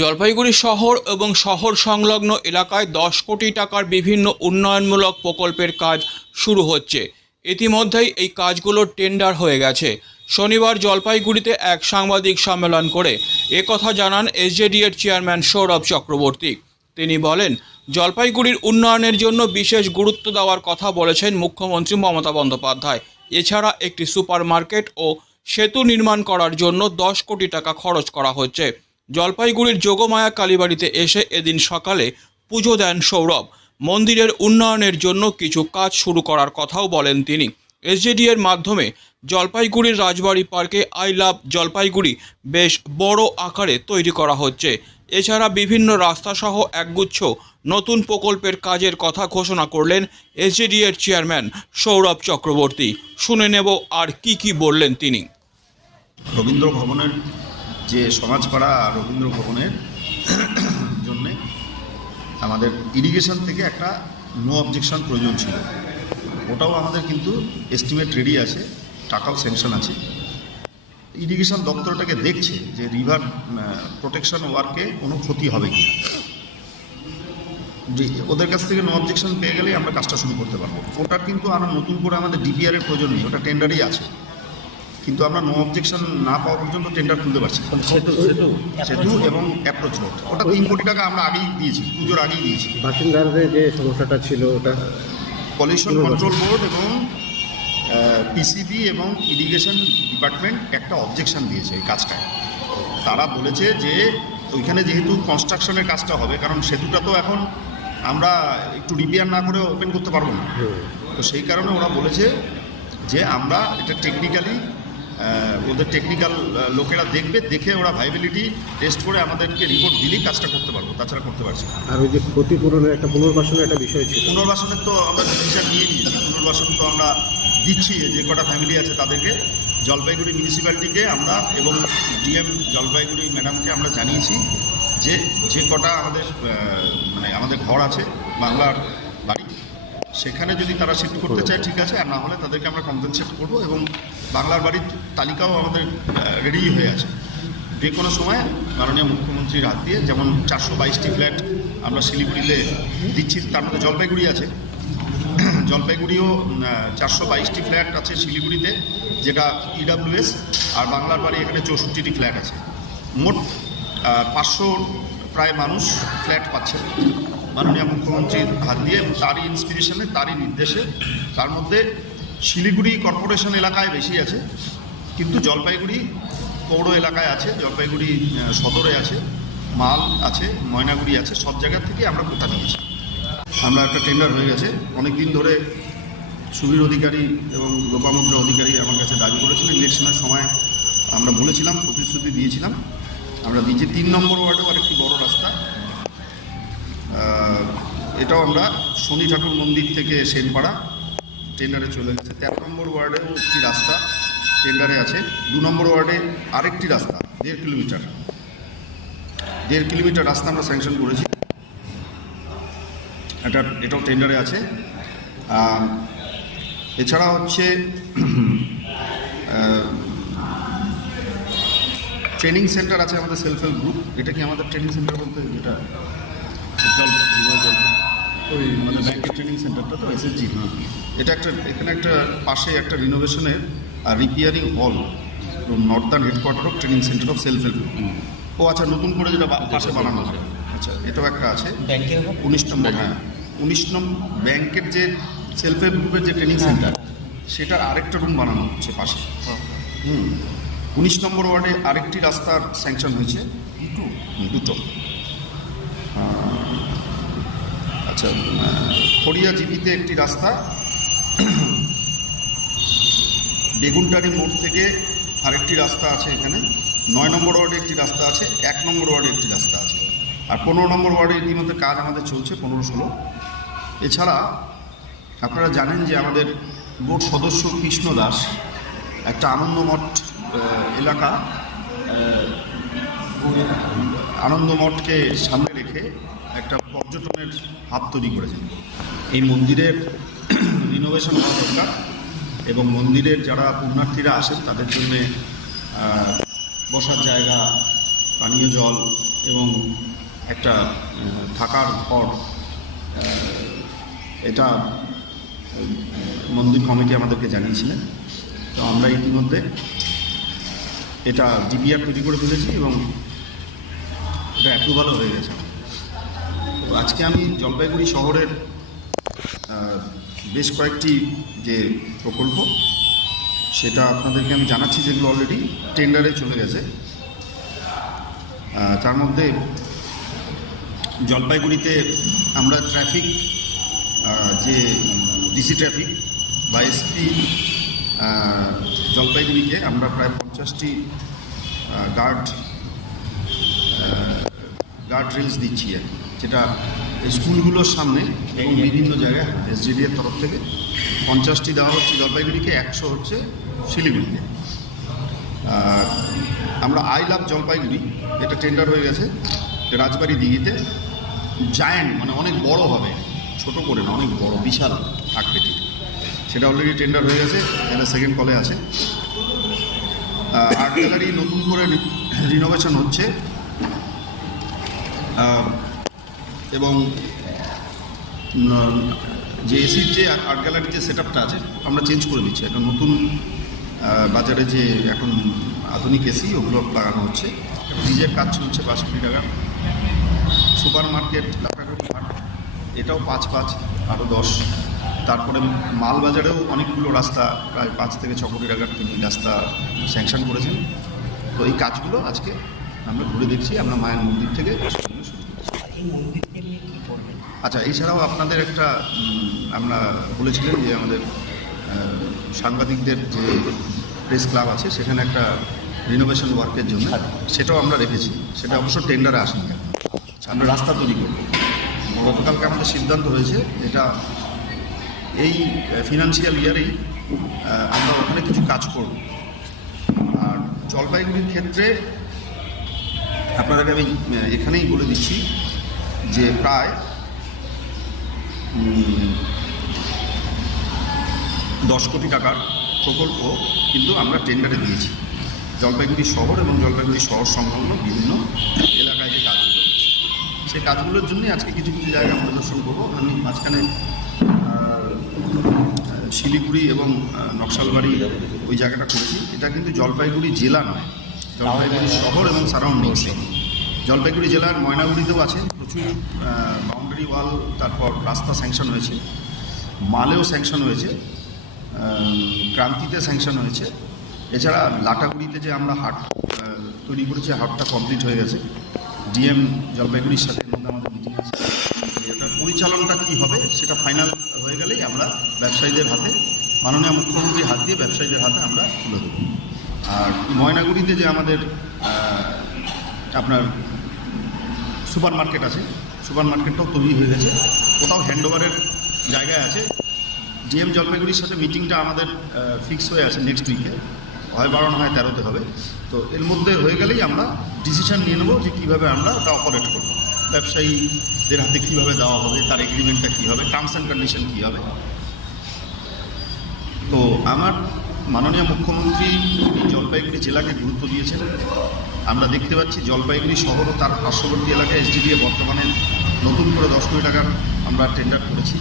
জলপাইগুড়ি শহর এবং শহর সংলগ্ন এলাকায় 10 কোটি টাকার বিভিন্ন উন্নয়নমূলক প্রকল্পের কাজ শুরু হচ্ছে। ইতিমধ্যেই এই কাজগুলোর টেন্ডার হয়ে গেছে। শনিবার জলপাইগুড়িতে এক সাংবাদিক সম্মেলন করে একথা জানান এসজেডিএর চেয়ারম্যান সৌরভ চক্রবর্তী। তিনি বলেন, জলপাইগুড়ির উন্নয়নের জন্য বিশেষ গুরুত্ব দেওয়ার কথা বলেছেন মুখ্যমন্ত্রী মমতা বন্দ্যোপাধ্যায়। এছাড়া একটি সুপার মার্কেট ও সেতু নির্মাণ করার জন্য 10 কোটি টাকা খরচ করা হচ্ছে। জলপাইগুড়ির যোগমায়া কালীবাড়িতে এসে এদিন সকালে পুজো দেন সৌরভ। মন্দিরের উন্নয়নের জন্য কিছু কাজ শুরু করার কথাও বলেন তিনি। এসজেডিএর মাধ্যমে জলপাইগুড়ির রাজবাড়ি পার্কে আই লাভ জলপাইগুড়ি বেশ বড় আকারে তৈরি করা হচ্ছে। এছাড়া বিভিন্ন রাস্তাসহ একগুচ্ছ নতুন প্রকল্পের কাজের কথা ঘোষণা করলেন এসজেডিএর চেয়ারম্যান সৌরভ চক্রবর্তী। শুনে নেব আর কি বললেন তিনি। রবীন্দ্র ভবনের যে সমাজপাড়া রবীন্দ্র ভবনের জন্যে আমাদের ইরিগেশন থেকে একটা নো অবজেকশন প্রয়োজন ছিল। ওটাও আমাদের কিন্তু এস্টিমেট রেডি আছে, টাকাও স্যাংশন আছে। ইরিগেশন দপ্তরটাকে দেখছে যে রিভার প্রোটেকশন ওয়ার্কে কোনো ক্ষতি হবে কি, যে ওদের কাছ থেকে নো অবজেকশন পেয়ে গেলেই আমরা কাজটা শুরু করতে পারবো। ওটার কিন্তু আমরা নতুন করে আমাদের ডিপিআর এর প্রয়োজন নেই, ওটা টেন্ডারেই আছে। কিন্তু আমরা নো অবজেকশন না পাওয়া পর্যন্ত টেন্ডার খুলতে পারছি। সেতু এবং অ্যাপ্রোচ রোড, ওটা 3 কোটি টাকা আমরা আগেই দিয়েছি, পুজোর আগেই দিয়েছি। বাসিন্দাদের যে সমস্যাটা ছিল ওটা পলিউশন কন্ট্রোল বোর্ড এবং পিসিবি এবং ইরিগেশন ডিপার্টমেন্ট একটা অবজেকশন দিয়েছে এই কাজটায়। তারা বলেছে যে ওইখানে যেহেতু কনস্ট্রাকশনের কাজটা হবে, কারণ সেতুটা তো এখন আমরা একটু রিপেয়ার না করে ওপেন করতে পারবো না, তো সেই কারণে ওরা বলেছে যে আমরা এটা টেকনিক্যালি ওদের টেকনিক্যাল লোকেরা দেখবে, দেখে ওরা ভাইবিলিটি টেস্ট করে আমাদেরকে রিপোর্ট দিলেই কাজটা করতে পারবো, তাছাড়া করতে পারছি। আর ওই যে ক্ষতিপূরণের একটা পুনর্বাসনের একটা বিষয় ছিল, পুনর্বাসনের তো আমরা ডিসিশন নিয়ে নিয়েছি। পুনর্বাসন তো আমরা দিচ্ছি, যে কটা ফ্যামিলি আছে তাদেরকে, জলপাইগুড়ি মিউনিসিপ্যালিটিকে আমরা এবং ডিএম জলপাইগুড়ি ম্যাডামকে আমরা জানিয়েছি যে যে কটা আমাদের মানে আমাদের ঘর আছে বাংলার বাড়ি, সেখানে যদি তারা শিফট করতে চায় ঠিক আছে, আর না হলে তাদেরকে আমরা কম্পেনসেট করবো। এবং বাংলার বাড়ির তালিকাও আমাদের রেডি হয়ে আছে। যে কোনো সময় মাননীয় মুখ্যমন্ত্রীর হাত দিয়ে, যেমন 422টি ফ্ল্যাট আমরা শিলিগুড়িতে দিচ্ছি, তার মধ্যে জলপাইগুড়ি আছে। জলপাইগুড়িও 422টি ফ্ল্যাট আছে শিলিগুড়িতে, যেটা ইডাব্লিউএস, আর বাংলার বাড়ি এখানে 64টি ফ্ল্যাট আছে। মোট 500 প্রায় মানুষ ফ্ল্যাট পাচ্ছে মাননীয় মুখ্যমন্ত্রীর হাত দিয়ে, তারই ইন্সপিরেশনে, তারই নির্দেশে। তার মধ্যে শিলিগুড়ি কর্পোরেশন এলাকায় বেশি আছে, কিন্তু জলপাইগুড়ি পৌর এলাকায় আছে, জলপাইগুড়ি সদরে আছে, মাল আছে, ময়নাগুড়ি আছে, সব জায়গা থেকে আমরা কোটা দিয়েছি। আমরা একটা টেন্ডার হয়ে গেছে। অনেক দিন ধরে সুবীর অধিকারী এবং লোপামুদ্রা অধিকারী আমার কাছে দাবি করেছিলেন, ইলেকশনের সময় আমরা বলেছিলাম, প্রতিশ্রুতি দিয়েছিলাম, আমরা দিয়েছি। 3 নম্বর ওয়ার্ডেও আরেকটি বড় রাস্তা, এটাও আমরা শনি ঠাকুর মন্দির থেকে সেনপাড়া টেন্ডারে চলে গেছে। 13 নম্বর ওয়ার্ডেও একটি রাস্তা টেন্ডারে আছে। 2 নম্বর ওয়ার্ডে আরেকটি রাস্তা 1.5 কিলোমিটার, 1.5 কিলোমিটার রাস্তা আমরা স্যাংশন করেছি, এটাও টেন্ডারে আছে। এছাড়া হচ্ছে ট্রেনিং সেন্টার আছে আমাদের, সেলফ হেল্প গ্রুপ। এটা কি আমাদের ট্রেনিং সেন্টার বলতে, যেটা ওই মানে ব্যাংকের ট্রেনিং সেন্টারটা তো এসএসজি, এটা একটা, এখানে একটা পাশে একটা রিনোভেশনের আর রিপেয়ারিং হল, northern headquarter of training centre of self help group. ও আচ্ছা, নতুন করে যেটা পাশে বানানো হবে, আচ্ছা এটাও একটা আছে। 19 নম্বর, হ্যাঁ 19 নম্বর ব্যাংকের যে সেলফ হেল্প গ্রুপের যে ট্রেনিং সেন্টার, সেটার আরেকটা রুম বানানো হচ্ছে পাশে। 19 নম্বর ওয়ার্ডে আরেকটি রাস্তার স্যাংশন হয়েছে, দুটো। আচ্ছা, খড়িয়া জিপিতে একটি রাস্তা, বেগুনটারি মোড় থেকে আরেকটি রাস্তা আছে এখানে। 9 নম্বর ওয়ার্ডে একটি রাস্তা আছে, 1 নম্বর ওয়ার্ডে একটি রাস্তা আছে, আর 15 নম্বর ওয়ার্ডে ইতিমধ্যে কাজ আমাদের চলছে, 15-16। এছাড়া আপনারা জানেন যে আমাদের বোর্ড সদস্য কৃষ্ণ দাস একটা আনন্দমঠ এলাকা, আনন্দমঠকে সামনে রেখে একটা পর্যটনের হাব তৈরি করেছেন। এই মন্দিরের রিনোভেশন হওয়া দরকার, এবং মন্দিরের যারা পুণ্যার্থীরা আসেন তাদের জন্যে বসার জায়গা, পানীয় জল এবং একটা থাকার ঘর, এটা মন্দির কমিটি আমাদেরকে জানিয়েছিলেন। তো আমরা ইতিমধ্যে এটা ডিপিআর তৈরি করে ফেলেছি এবং এটা অ্যাপ্রুভালও হয়ে গেছে। তো আজকে আমি জলপাইগুড়ি শহরের বেশ কয়েকটি যে প্রকল্প সেটা আপনাদেরকে আমি জানাচ্ছি, যেগুলো অলরেডি টেন্ডারে চলে গেছে। তার মধ্যে জলপাইগুড়িতে আমরা ট্রাফিক, যে ডিসি ট্রাফিক বা এসপি জলপাইগুড়িকে আমরা প্রায় 50টি গার্ড রেলস দিচ্ছি আর কি, যেটা স্কুলগুলোর সামনে এবং বিভিন্ন জায়গায় এসডিডি এর তরফ থেকে 50টি দেওয়া হচ্ছে জলপাইগুড়িকে, 100 হচ্ছে শিলিগুড়িতে। আমরা আই লাভ জলপাইগুড়ি, এটা টেন্ডার হয়ে গেছে রাজবাড়ি দিঘিতে, জায়ান্ট মানে অনেক বড় হবে, ছোট করে না, অনেক বড় বিশাল আকৃতির, সেটা অলরেডি টেন্ডার হয়ে গেছে, এটা সেকেন্ড কলে আছে। আর্ট গ্যালারি নতুন করে রিনোভেশন হচ্ছে এবং যে এসির যে আর্ট গ্যালারির যে সেট আপটা আছে আমরা চেঞ্জ করে দিচ্ছি। একটা নতুন বাজারে যে এখন আধুনিক এসি ওগুলো লাগানো হচ্ছে, নিজের কাজ চলছে 5 কোটি টাকা। সুপার মার্কেট লাটাগুড়ি হাট, এটাও 5 আরও 10। তারপরে মালবাজারেও অনেকগুলো রাস্তা, প্রায় 5 থেকে 6 কোটি টাকার তিনি রাস্তা স্যাংশন করেছেন। তো এই কাজগুলো আজকে আমরা ঘুরে দেখছি, আমরা মায়ের মন্দির থেকে শুরু করছি। আচ্ছা, এছাড়াও আপনাদের একটা আমরা বলেছিলেন যে আমাদের সাংবাদিকদের যে প্রেস ক্লাব আছে সেখানে একটা রিনোভেশন ওয়ার্কের জন্য, সেটাও আমরা রেখেছি। সেটা অবশ্য টেন্ডারে আসেনি, আমরা রাস্তা তৈরি করব। গতকালকে আমাদের সিদ্ধান্ত হয়েছে এটা এই ফিনান্সিয়াল ইয়ারেই আমরা ওখানে কিছু কাজ করব। আর জলপাইগুড়ির ক্ষেত্রে আপনাদেরকে আমি এখানেই বলে দিচ্ছি যে প্রায় 10 কোটি টাকার প্রকল্প কিন্তু আমরা টেন্ডারে দিয়েছি জলপাইগুড়ি শহর এবং জলপাইগুড়ি শহর সংলগ্ন বিভিন্ন এলাকায় যে কাজগুলো হচ্ছে সেই কাজগুলোর জন্যই আজকে কিছু কিছু জায়গা পরিদর্শন করবো। আমি মাঝখানে শিলিগুড়ি এবং নকশালবাড়ি ওই জায়গাটা করেছি। এটা কিন্তু জলপাইগুড়ি জেলা নয়, জলপাইগুড়ি শহর এবং সারাউন্ডিংসে। জলপাইগুড়ি জেলার ময়নাগুড়িতেও আছে প্রচুর বাউন্ডারি ওয়াল, তারপর রাস্তা স্যাংশন হয়েছে, মালেও স্যাংশন হয়েছে, ক্রান্তিতে স্যাংশন হয়েছে। এছাড়া লাটাগুড়িতে যে আমরা হাট তৈরি করেছি, হাটটা কমপ্লিট হয়ে গেছে। ডিএম জলপাইগুড়ির সাথে আমাদের মিটিং আছে, এটার পরিচালনাটা কী হবে সেটা ফাইনাল হয়ে গেলেই আমরা ব্যবসায়ীদের হাতে, মাননীয় মুখ্যমন্ত্রীর হাত দিয়ে ব্যবসায়ীদের হাতে আমরা তুলে দেবো। আর ময়নাগুড়িতে যে আমাদের আপনার সুপার মার্কেট আছে, সুপার মার্কেটটাও তৈরি হয়ে গেছে, কোথাও হ্যান্ডওভারের জায়গায় আছে। ডিএম জলপাইগুড়ির সাথে মিটিংটা আমাদের ফিক্স হয়ে আছে নেক্সট উইকে, হয় 12 না হয় 13তে হবে। তো এর মধ্যে হয়ে গেলেই আমরা ডিসিশন নিয়ে নেবো যে কীভাবে আমরা ওটা অপারেট করবো, ব্যবসায়ীদের হাতে কীভাবে দেওয়া হবে, তার এগ্রিমেন্টটা কী হবে, টার্মস অ্যান্ড কন্ডিশন কী হবে। তো আমার মাননীয় মুখ্যমন্ত্রী জলপাইগুড়ি জেলাকে গুরুত্ব দিয়েছেন। আমরা দেখতে পাচ্ছি জলপাইগুড়ি শহর ও তার পার্শ্ববর্তী এলাকায় এসডিডিএ বর্তমানে নতুন করে 10 কোটি টাকার আমরা টেন্ডার করেছি।